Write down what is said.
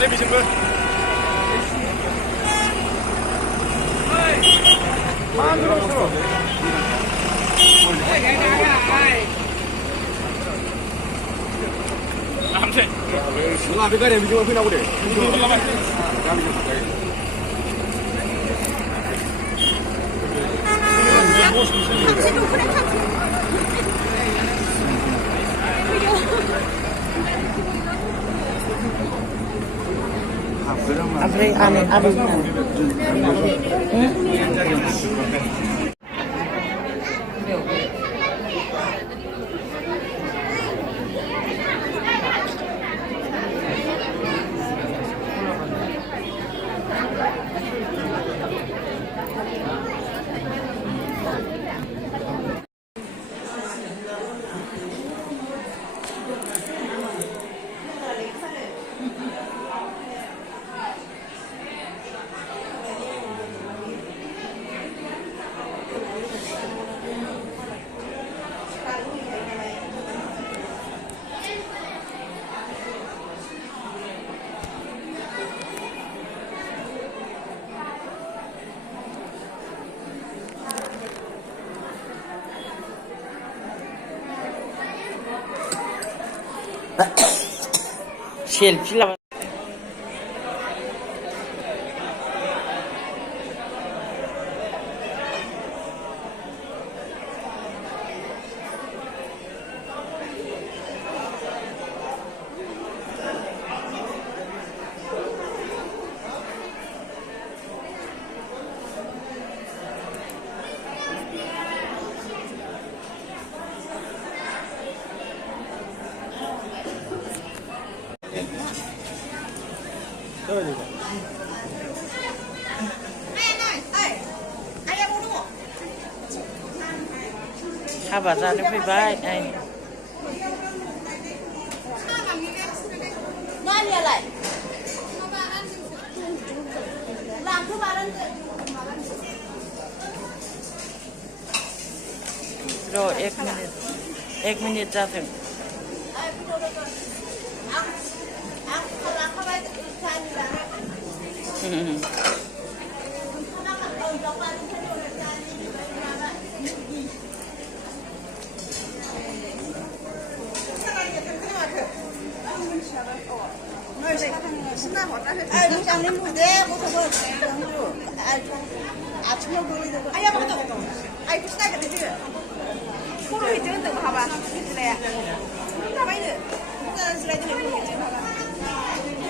माले बेजोंबो मा होनदों नङा बे गारिया बिजों फैनांगौ दे गामिजों थांजायो ओमफ्राय आबै सेल्फी ला हाबा जानो फैबाय नानियालाय लांखो मारान र' एक मिनिट जाथों मोजाङै नुदे गथ'फोर आथिङाव गोलैदों आइया मा दं आइखौसो नागिरदों जोङो खर' हैदो होनदों बहाबा बिदिलाया थाबायनो जिरायदों खर' हैदो बहाबा